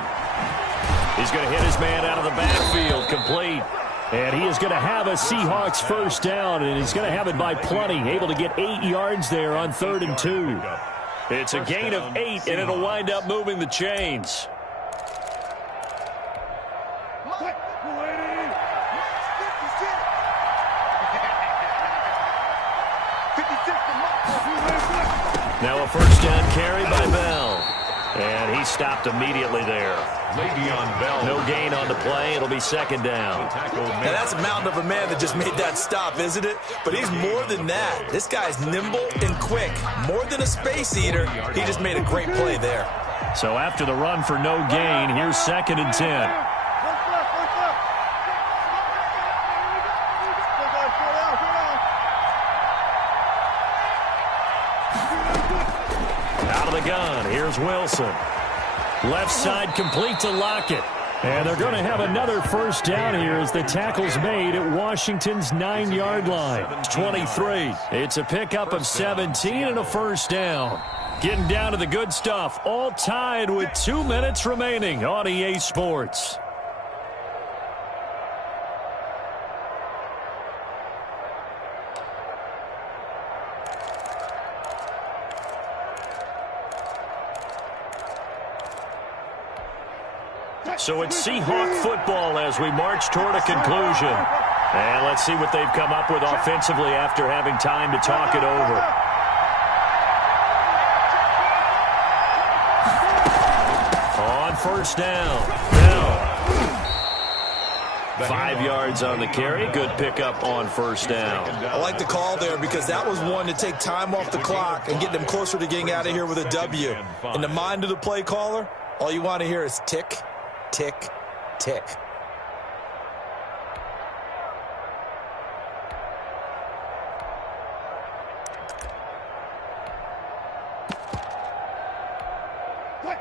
He's going to hit his man out of the backfield. Complete. And he is going to have a Seahawks first down, and he's going to have it by plenty. Able to get 8 yards there on 3rd and 2. It's a gain of 8, and it'll wind up moving the chains. Now a first down carry by Bell. And he stopped immediately there. No gain on the play. It'll be second down. Now that's a mountain of a man that just made that stop, isn't it? But he's more than that. This guy's nimble and quick. More than a space eater, he just made a great play there. So after the run for no gain, here's 2nd and 10. Out of the gun, here's Wilson. Left side complete to Lockett. And they're going to have another first down here as the tackle's made at Washington's 9-yard line. 23. It's a pickup of 17 and a first down. Getting down to the good stuff. All tied with 2 minutes remaining on EA Sports. So it's Seahawk football as we march toward a conclusion. And let's see what they've come up with offensively after having time to talk it over. On first down. Bell. 5 yards on the carry. Good pickup on first down. I like the call there because that was one to take time off the clock and get them closer to getting out of here with a W. In the mind of the play caller, all you want to hear is tick, tick, tick.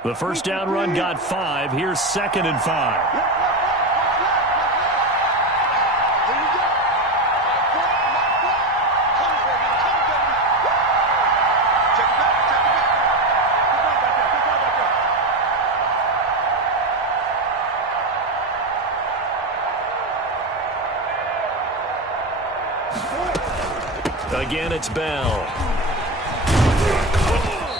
The first down run got 5. Here's 2nd and 5. Again, it's Bell.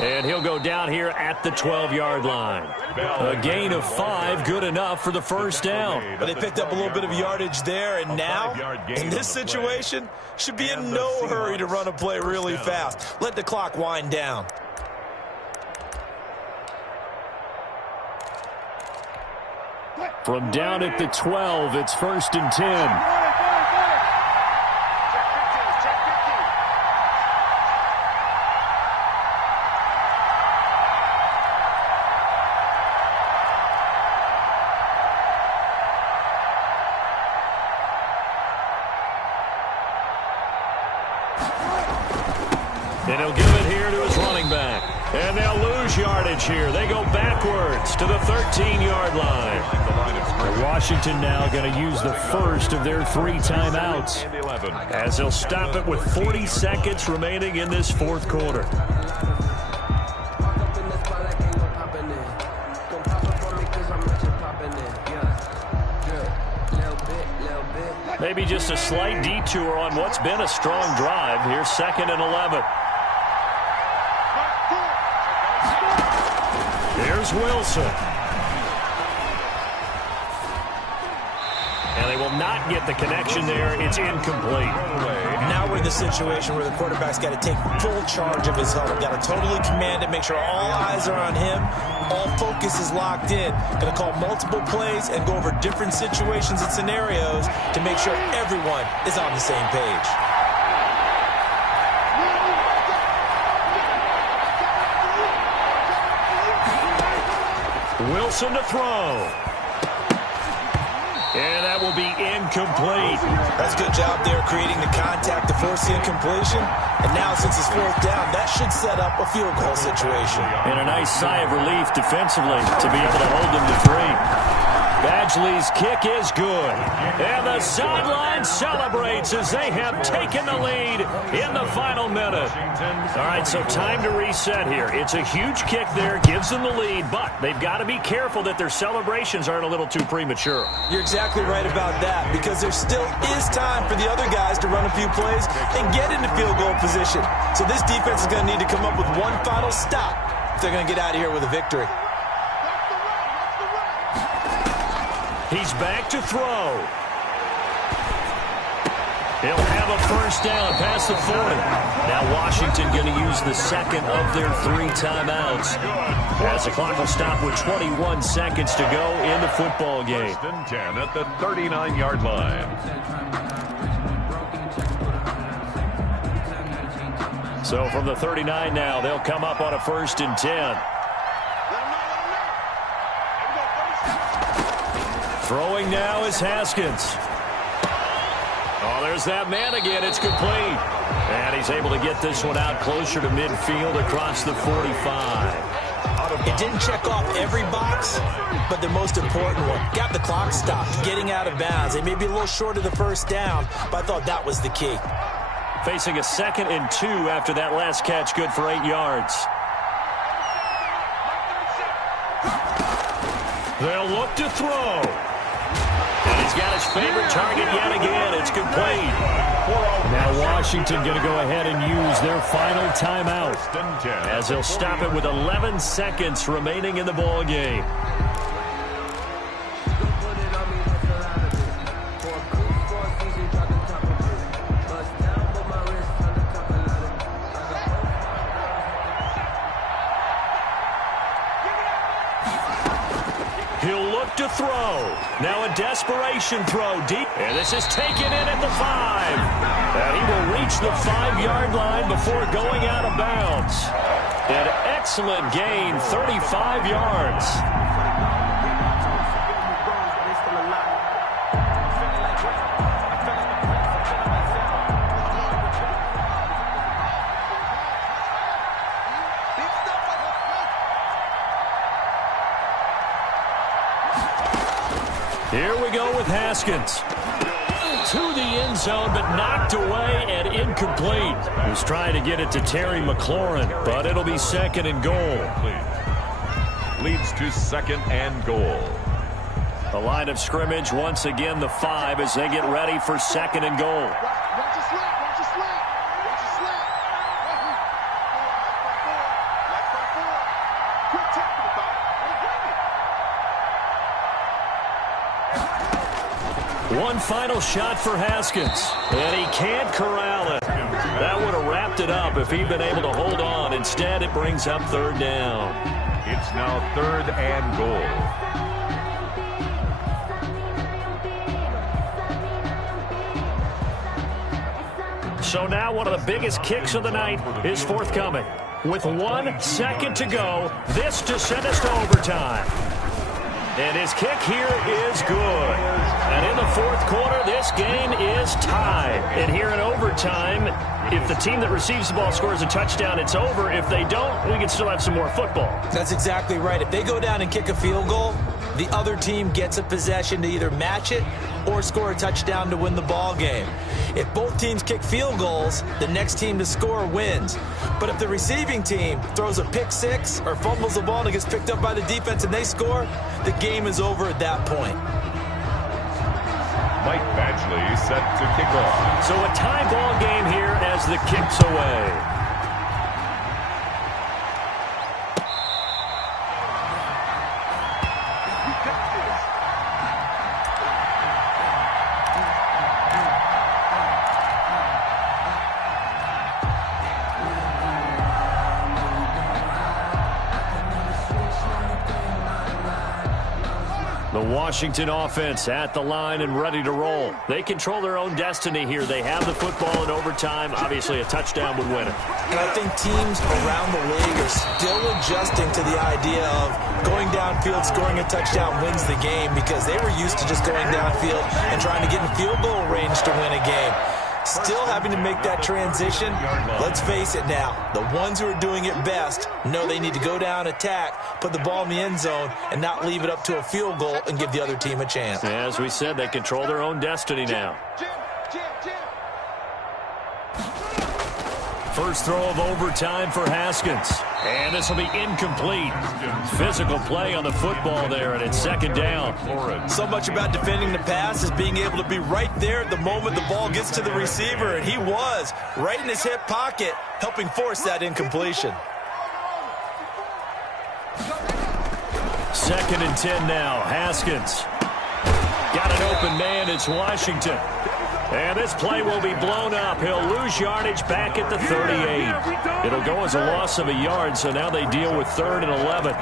And he'll go down here at the 12-yard line. A gain of 5, good enough for the first down. But they picked up a little bit of yardage there, and now, in this situation, should be in no hurry to run a play really fast. Let the clock wind down. From down at the 12, it's 1st and 10. And he'll give it here to his running back. And they'll lose yardage here. They go backwards to the 13-yard line. Washington now going to use the first of their 3 timeouts as they'll stop it with 40 seconds remaining in this 4th quarter. Maybe just a slight detour on what's been a strong drive. Here's 2nd and 11. Here's Wilson. And they will not get the connection there. It's incomplete. Now we're in the situation where the quarterback's got to take full charge of his huddle. Got to totally command it, make sure all eyes are on him. All focus is locked in. Going to call multiple plays and go over different situations and scenarios to make sure everyone is on the same page. Wilson to throw. And that will be incomplete. That's a good job there creating the contact to force the incompletion. And now since it's fourth down, that should set up a field goal situation. And a nice sigh of relief defensively to be able to hold them to 3. Badgley's kick is good. And the sideline celebrates as they have taken the lead in the final minute. All right, so time to reset here. It's a huge kick there, gives them the lead, but they've got to be careful that their celebrations aren't a little too premature. You're exactly right about that, because there still is time for the other guys to run a few plays and get into field goal position. So this defense is going to need to come up with one final stop if they're going to get out of here with a victory. He's back to throw. He'll have a first down past the 40. Now Washington going to use the second of their 3 timeouts as the clock will stop with 21 seconds to go in the football game. First and 10 at the 39-yard line. So from the 39 now, they'll come up on a first and 10. Throwing now is Haskins. Oh, there's that man again. It's complete. And he's able to get this one out closer to midfield across the 45. It didn't check off every box, but the most important one. Got the clock stopped, getting out of bounds. They may be a little short of the first down, but I thought that was the key. Facing a 2nd and 2 after that last catch, good for 8 yards. They'll look to throw. And he's got his favorite target yet again. It's complete. Now Washington going to go ahead and use their final timeout as they'll stop it with 11 seconds remaining in the ball game. He'll look to throw. Now a desperation throw deep. And this is taken in at the 5. And he will reach the 5-yard line before going out of bounds. An excellent gain, 35 yards. Here we go with Haskins. To the end zone, but knocked away and incomplete. He was trying to get it to Terry McLaurin, but it'll be 2nd and goal. Leads to 2nd and goal. The line of scrimmage, once again, the 5 as they get ready for 2nd and goal. Watch your slant, watch your slant, watch your slant. Quick tackle about it. One final shot for Haskins, and he can't corral it. That would have wrapped it up if he'd been able to hold on. Instead, it brings up 3rd down. It's now 3rd and goal. So now one of the biggest kicks of the night is forthcoming. With 1 second to go, this to send us to overtime. And his kick here is good. And in the 4th quarter, this game is tied. And here in overtime, if the team that receives the ball scores a touchdown, it's over. If they don't, we can still have some more football. That's exactly right. If they go down and kick a field goal, the other team gets a possession to either match it or score a touchdown to win the ball game. If both teams kick field goals, the next team to score wins. But if the receiving team throws a pick 6 or fumbles the ball and it gets picked up by the defense and they score, the game is over at that point. Mike Badgley set to kick off. So a tie ball game here as the kick's away. Washington offense at the line and ready to roll. They control their own destiny here. They have the football in overtime. Obviously, a touchdown would win it. And I think teams around the league are still adjusting to the idea of going downfield, scoring a touchdown wins the game, because they were used to just going downfield and trying to get in field goal range to win a game. Still having to make that transition. Let's face it now, the ones who are doing it best know they need to go down, attack, put the ball in the end zone, and not leave it up to a field goal and give the other team a chance. As we said, they control their own destiny now. First throw of overtime for Haskins. And this will be incomplete. Physical play on the football there, and it's second down. So much about defending the pass is being able to be right there at the moment the ball gets to the receiver, and he was right in his hip pocket, helping force that incompletion. Second and 10 now. Haskins. Got an open man. It's Washington. And this play will be blown up. He'll lose yardage back at the 38. It'll go as a loss of a yard, so now they deal with 3rd and 11.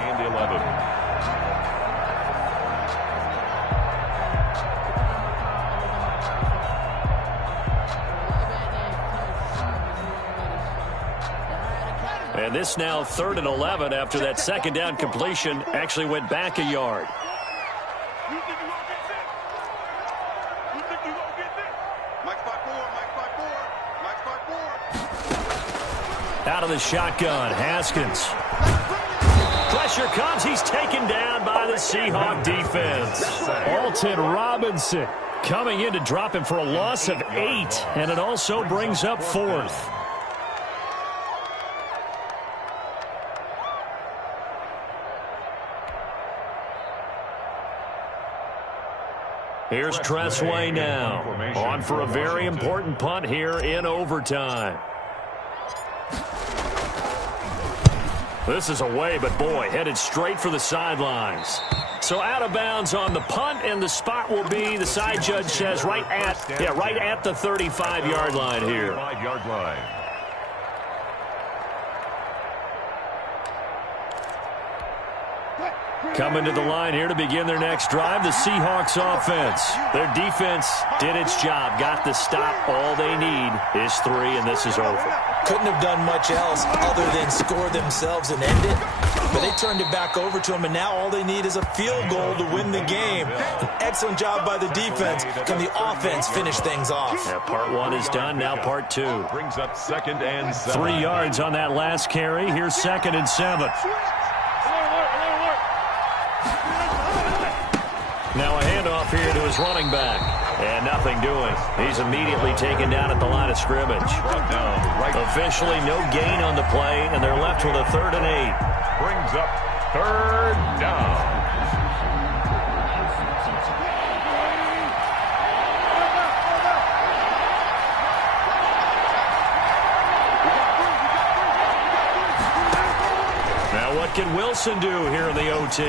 And this now 3rd and 11 after that second down completion actually went back a yard. Out of the shotgun, Haskins. Pressure comes. He's taken down by the Seahawk defense. Alton Robinson coming in to drop him for a loss of 8, and it also brings up 4th. Here's Tressway now, on for a very important punt here in overtime. This is away, but boy, headed straight for the sidelines. So out of bounds on the punt, and the spot will be, the side judge says, right at the 35-yard line here. 35-yard line. Coming to the line here to begin their next drive, the Seahawks offense. Their defense did its job, got the stop. All they need is 3, and this is over. Couldn't have done much else other than score themselves and end it. But they turned it back over to them, and now all they need is a field goal to win the game. An excellent job by the defense. Can the offense finish things off? Yeah, part 1 is done, now part 2. Brings up 2nd and 7. 3 yards on that last carry. Here's 2nd and 7. Now a handoff here to his running back. And nothing doing. He's immediately taken down at the line of scrimmage. Officially no gain on the play, and they're left with a 3rd and 8. Brings up 3rd down. Now what can Wilson do here in the OT?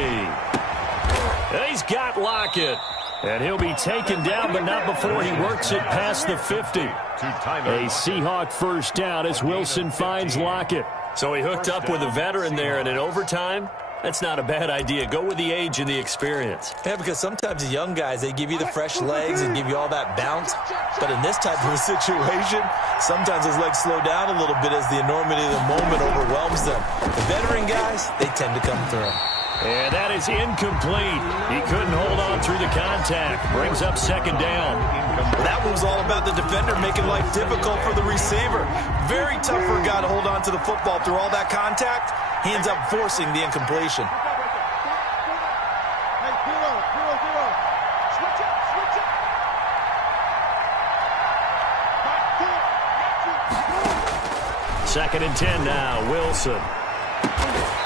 He's got Lockett. And he'll be taken down, but not before he works it past the 50. A Seahawk first down as Wilson finds Lockett. So he hooked up with a veteran there, and in overtime, that's not a bad idea. Go with the age and the experience. Yeah, because sometimes the young guys, they give you the fresh legs and give you all that bounce. But in this type of a situation, sometimes those legs slow down a little bit as the enormity of the moment overwhelms them. The veteran guys, they tend to come through. And that is incomplete. He couldn't hold on through the contact. Brings up 2nd down. That one was all about the defender making life difficult for the receiver. Very tough for a guy to hold on to the football through all that contact. He ends up forcing the incompletion. Second and 10 now, Wilson.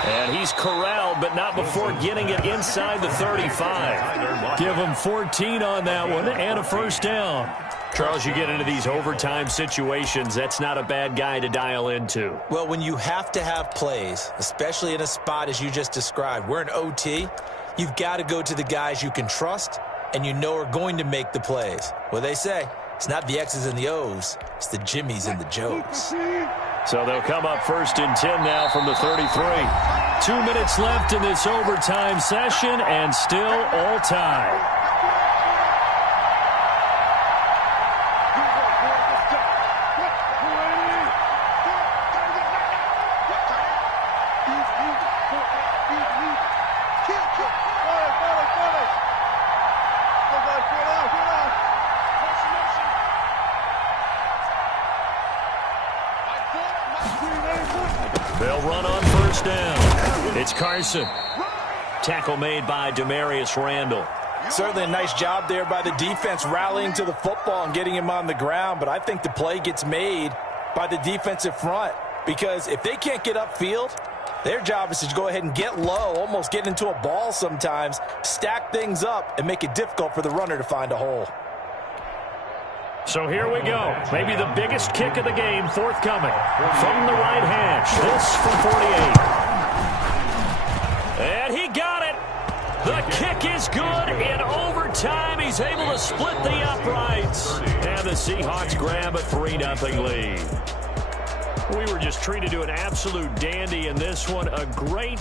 And he's corralled, but not before getting it inside the 35. Give him 14 on that one and a first down. Charles, you get into these overtime situations, that's not a bad guy to dial into. Well, when you have to have plays, especially in a spot as you just described, we're in OT, you've got to go to the guys you can trust and you know are going to make the plays. Well, they say, it's not the X's and the O's, it's the Jimmies and the Joes. So they'll come up 1st and 10 now from the 33. 2 minutes left in this overtime session, and still all tied. They'll run on first down. It's Carson. Tackle made by Demarius Randall. Certainly a nice job there by the defense rallying to the football and getting him on the ground, but I think the play gets made by the defensive front because if they can't get upfield, their job is to go ahead and get low, almost get into a ball sometimes, stack things up, and make it difficult for the runner to find a hole. So here we go. Maybe the biggest kick of the game forthcoming from the right hash. This from 48. And he got it. The kick is good. In overtime, he's able to split the uprights. And the Seahawks grab a 3-0 lead. We were just treated to an absolute dandy in this one. A great